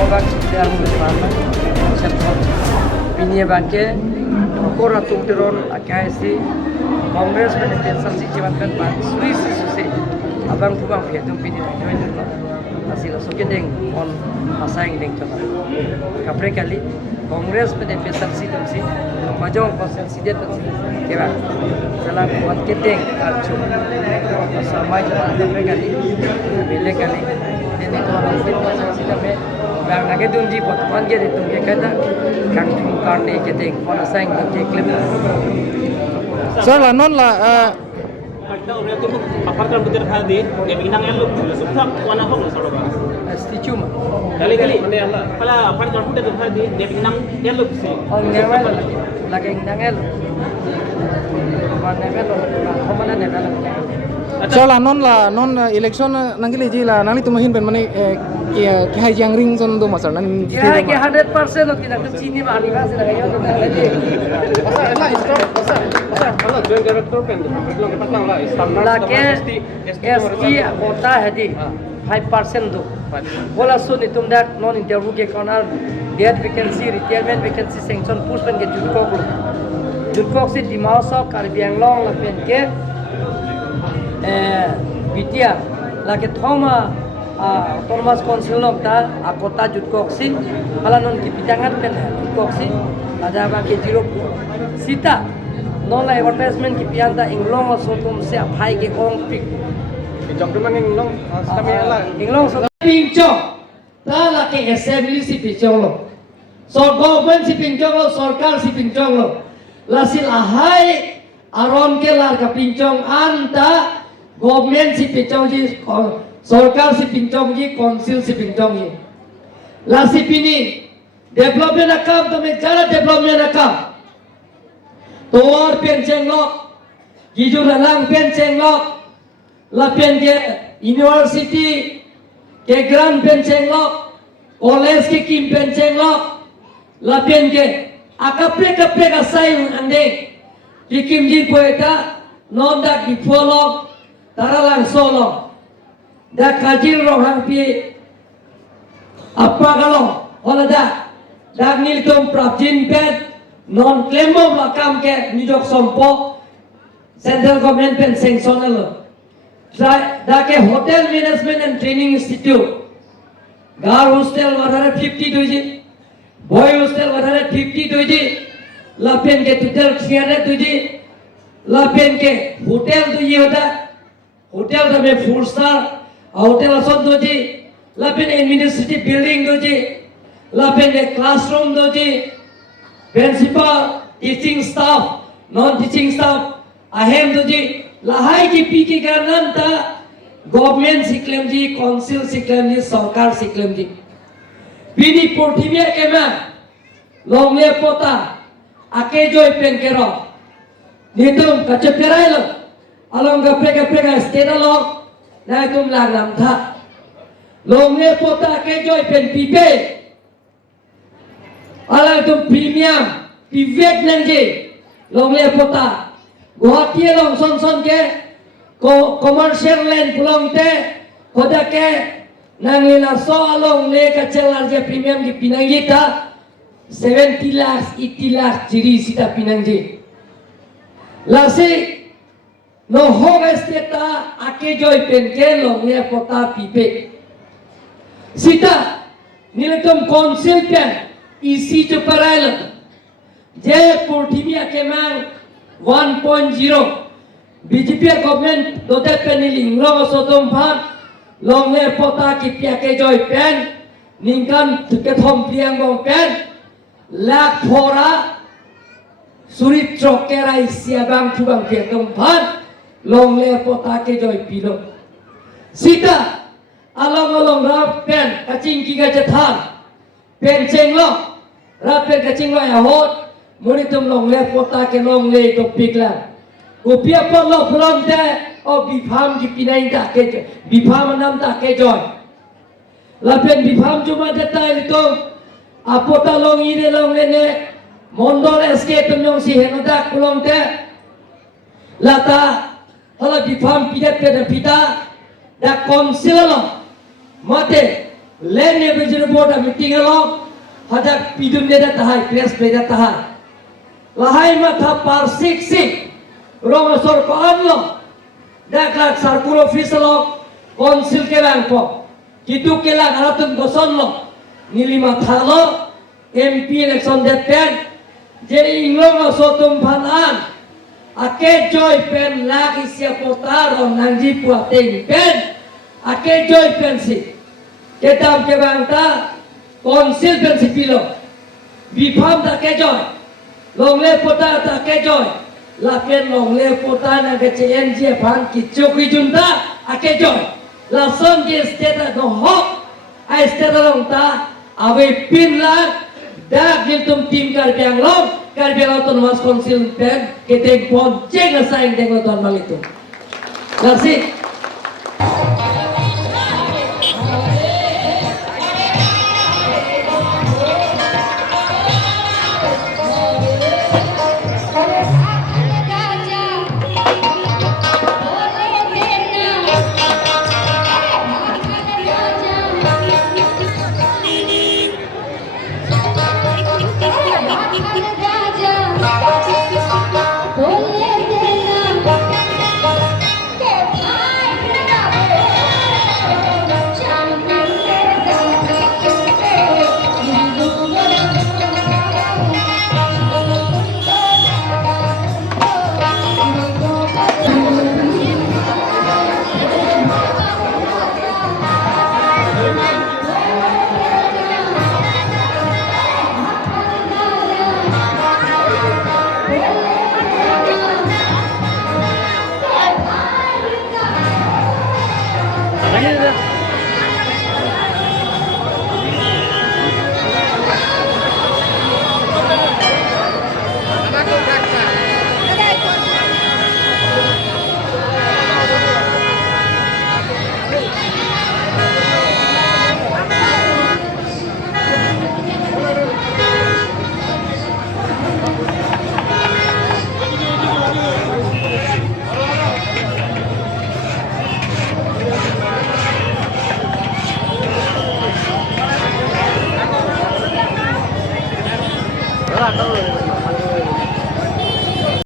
Kogan sudah mana September pinie bangke Kora Tungtiron AKSI Kongres manifestasi cimankan pan Swiss susi abang kubang fiatum pinie join dulu hasil sokendeng on masaing deng coba kapre kali Kongres manifestasi tumsi majong konsensi dia tumsi kira dalam kuat kedeng arcu samai jalan kapre kali bele kali ini tu orang fit konsensi kami bang lagi tunji potongan dia ditunjuk kata kang karne kedeng on masaing deng klip Sir, lah non lah Kita udah tuh apartemen betul tadi, dia bilang yang lu sudah warna hong lah saudara. setuju mah Kali-kali mana lah. Kalau apartemen betul tadi, dia bilang yang lu sih. oh ngewel lagi ngangel mana ngel mana ngel Sir, lah non election nanti leji lah nanti tumahin pen mana kia hai jang ring son tu masal nanti ya ke 100% lo kita ke sini mah alih bahasa lagi yo kita lagi Kalau join director pen, bilang patang lah. lagi SG kota hadi 5% tu bola sun itu dak non interview ke kanal dia vacancy retirement vacancy sanction push pen ke jutkok si dimauso karbiang long la pen ke bitia lagi thoma Thomas Konsilok ta kota jutkok si kalau non ki bidangan pen jutkok si ada bang ke zero sita non la advertisement ki pianta inglong sotum se apai ke ong pik Jom tu mana ngilong, kami lah. inglong so pincong ta la ke assembly si pincong lo so government si pincong lo sarkar si pincong lo lasil ahai aron ke lar ka pincong anta government si pincong ji sarkar si pincong ji council si pincong ji lasi pini development akam to me cara development akam toar penceng lok giju lalang penceng lok la pen ke university ke grand penceng lok college ke kim penceng lok la pen ke akape kape ka sai ande dikim ji poeta non da ki follow taralang solo da kajir rohang pi apa kalau hola da nil tom praptin pen non claimable makam ke nijok sompo central government pen sanctional da ke hotel management and training institute gar hostel wadare 50 doji boy hostel wadare 50 doji la pen ke tutel siare doji la pen ke hotel doji hoda hotel da me 4 star hotel asot doji la pen administrative building doji la pen ke classroom doji principal teaching staff non teaching staff ahem doji lahai ki piki kanan ta government siklem ji council siklem ji sarkar siklem ji bini portimia kema longle pota ake joy penkero nitum kacheperai lo along gapre ga steda lo na tum lang nam tha longle pota ake joy pen pipe ala tum premium pivek nanje longle pota Guwahati long son ke commercial land pulang te koda ke nangila so along le kacel arja premium di pinangji ta 70 lakhs 80 lakhs jiri sita pinangji lasi no hoga steta ake joy penke long le pota pipe sita niletum council pen isi chuparail je portimia kemang 1.0 BJP government dote peniling long sotom phan long le pota ki pia ke joy pen ningkan ke thom piang bong pen lak phora surit chokera isiabang thubang pia tom phan long le pota ke joy pilo sita along ra pen kaching ki ga chathan pen chenglo ra pen kaching lo ya hot monitum long le pota ke long le to pikla kopia polo pulom te o bifam ki pinai ta ke bifam nam ta ke joy la pen bifam juma deta itu apota long ire long le ne mondol eske tumyong si henoda pulom te lata hala bifam pidat pe da pita da konsil lo mate Len ne bejur board a meeting along hadak pidum deda tahai press beda tahai. Lahai matha par sik rong asor ko anlo daklat sarkulo office along konsil ke bangko kitu ke lang haratun goson lo nilima thalo MP election det pen je inglong asotum phanan ake joy pen lag isia potaro nangji puateng pen ake joy pen si ketam ke bangta konsil pen si pilo bifam ta ke joy longle pota ta ke joy la pen longle pota na ke CNG phan kichu ki junta ake joy la son je state no hok ai state long ta awe pin la da giltum tim kar biang long autonomous council pen keteng pon ceng asaing deng ton mal itu. Terima kasih.